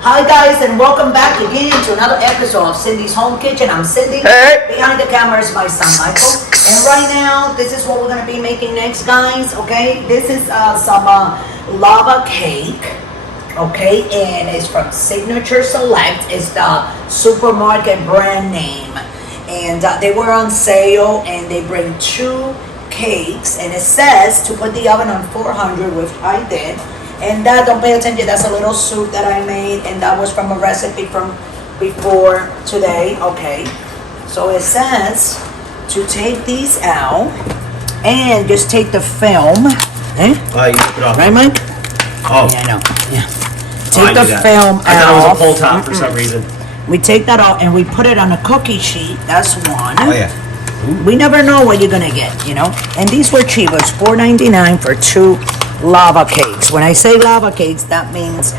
Hi guys, and welcome back again to another episode of Cindy's Home Kitchen. I'm Cindy. Hey. Behind the camera is my son Michael. And right now, this is what we're gonna be making next, guys. Okay, this is some lava cake. Okay, and it's from Signature Select. It's the supermarket brand name, and they were on sale. And they bring 2 cakes, and it says to put the oven on 400, which I did. And that, don't pay attention, that's a little soup that I made, and that was from a recipe from before today. Okay, so it says to take these out and just take the film. You took it off. Right, Mike? Oh. Yeah, I know. Yeah. Take the that. film I thought it was out. a pull top for some reason. We take that out and we put it on a cookie sheet. That's one. Oh yeah. We never know what you're gonna get, you know. And these were cheap. It was $4.99 for 2 lava cakes. When I say lava cakes, that means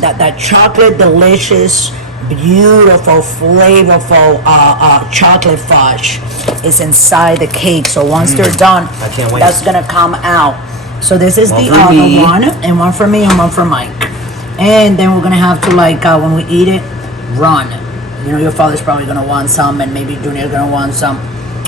that chocolate delicious, beautiful, flavorful chocolate fudge is inside the cake. So once they're done, I can't wait. that's gonna come out. So this is One the for other me. one, and one for me and one for Mike. And then we're gonna have to, like, when we eat it, run. You know, your father's probably gonna want some, and maybe Junior's gonna want some.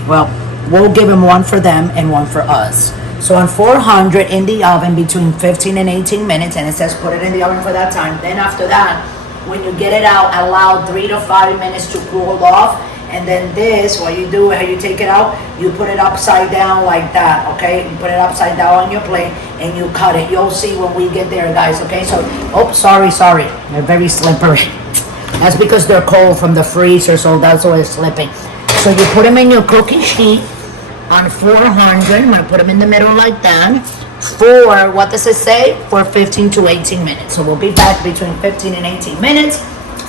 Well, we'll give him one for them and one for us. So on 400 in the oven between 15 and 18 minutes, and it says put it in the oven for that time. Then after that, when you get it out, allow 3 to 5 minutes to cool off. And then this, what you do, how you take it out, you put it upside down like that, okay? You put it upside down on your plate and you cut it. You'll see when we get there, guys, okay? So, oh, sorry. They're very slippery. That's because they're cold from the freezer, so that's why it's slipping. So you put them in your cookie sheet on 400. I'm gonna put them in the middle like that. For, what does it say? For 15 to 18 minutes. So we'll be back between 15 and 18 minutes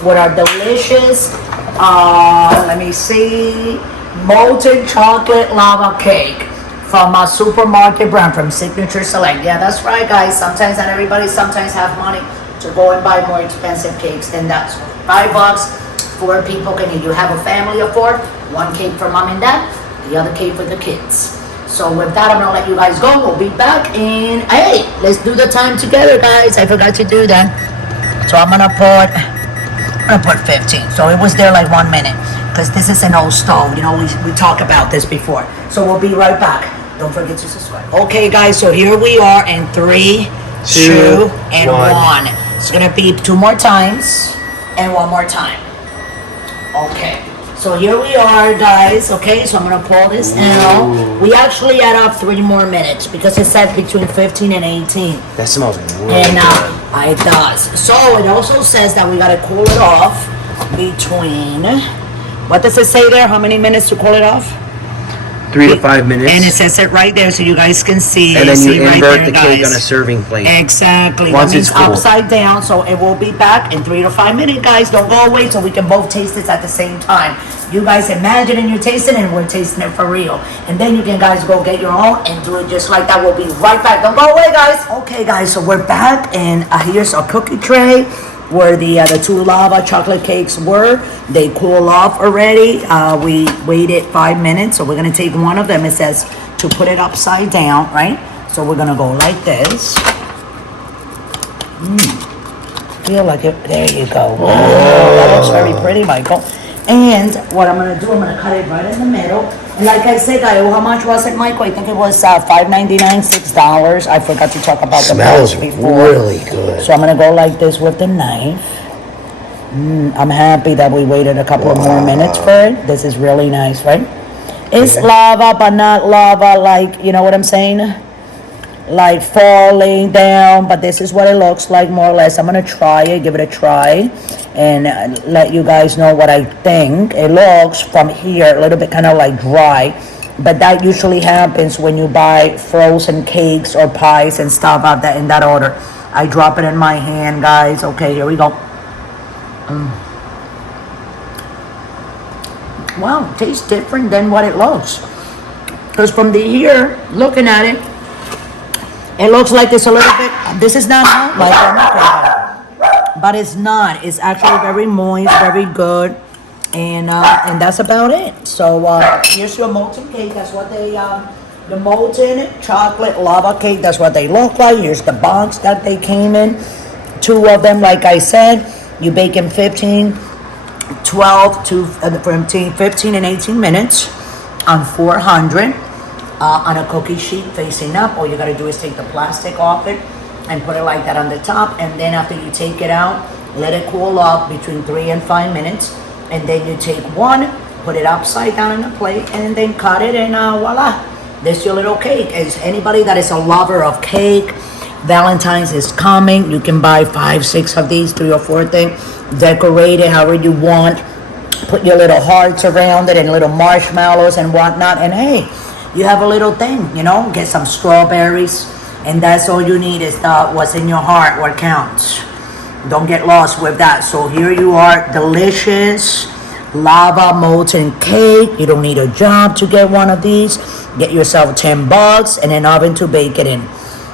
with our delicious, let me see, molten chocolate lava cake from a supermarket brand from Signature Select. Yeah, that's right, guys. Sometimes, not everybody sometimes have money to go and buy more expensive cakes than that. So $5, 4 people can eat. You have a family of 4, 1 cake for mom and dad, the other cake for the kids. So with that, I'm gonna let you guys go. We'll be back, and hey, let's do the time together, guys. I forgot to do that. So I'm gonna put 15. So it was there like 1 minute, because this is an old stove. You know, we talked about this before. So we'll be right back. Don't forget to subscribe. Okay, guys, so here we are in 3, 2, and 1. It's gonna be 2 more times and 1 more time. Okay. So here we are, guys. Okay, so I'm gonna pull this out. We actually add up 3 more minutes because it says between 15 and 18. That smells really And good. it does. So it also says that we gotta cool it off between, what does it say there? How many minutes to cool it off? 3 to 5 minutes. And it says it right there so you guys can see. And then see you right invert there, the cake guys. on a serving plate. Exactly. Once That means it's cool. upside down. So it will be back in 3 to 5 minutes, guys. Don't go away so we can both taste this at the same time. You guys imagine and you're tasting it, and we're tasting it for real. And then you can, guys, go get your own and do it just like that. We'll be right back. Don't go away, guys. Okay, guys, so we're back, and here's a cookie tray where the 2 lava chocolate cakes were. They cool off already. We waited 5 minutes, so we're gonna take one of them. It says to put it upside down, right? So we're gonna go like this. Feel like it. There you go. Whoa, that looks very pretty, Michael. And what I'm gonna do, I'm gonna cut it right in the middle. And like I said, guys, how much was it, Michael? I think it was $5.99, $6. I forgot to talk about the Smells price before. really good. So I'm gonna go like this with the knife. I'm happy that we waited a couple of more minutes for it. This is really nice, right? It's lava, but not lava like, you know what I'm saying? Like falling down, but this is what it looks like more or less. I'm gonna try it, give it a try, and let you guys know what I think. It looks from here a little bit kind of like dry, but that usually happens when you buy frozen cakes or pies and stuff like that in that order. I drop it in my hand, guys. Okay, here we go. Wow, tastes different than what it looks. Because from the here, looking at it, it looks like it's a little bit, this is not hot, like I'm not crazy about it. But it's not. It's actually very moist, very good. And that's about it. So here's your molten cake. That's what they, the molten chocolate lava cake, that's what they look like. Here's the box that they came in. 2 of them, like I said. You bake in 15, 12 to 15 and 18 minutes on 400 on a cookie sheet facing up. All you gotta do is take the plastic off it and put it like that on the top, and then after you take it out, let it cool off between 3 and 5 minutes, and then you take one, put it upside down in a plate, and then cut it, and voila, there's your little cake. As anybody that is a lover of cake, Valentine's is coming. You can buy 5, 6 of these, 3 or 4 things, decorate it however you want, put your little hearts around it and little marshmallows and whatnot, and hey, you have a little thing, you know. Get some strawberries, and that's all you need is what's in your heart, what counts. Don't get lost with that. So here you are, delicious lava molten cake. You don't need a job to get one of these. Get yourself $10 and an oven to bake it in.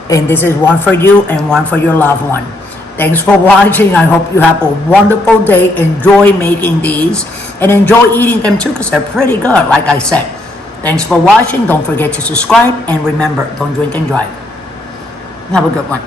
And this is one for you and one for your loved one. Thanks for watching. I hope you have a wonderful day. Enjoy making these and enjoy eating them too, because they're pretty good, like I said. Thanks for watching. Don't forget to subscribe, and remember, don't drink and drive. Have a good one.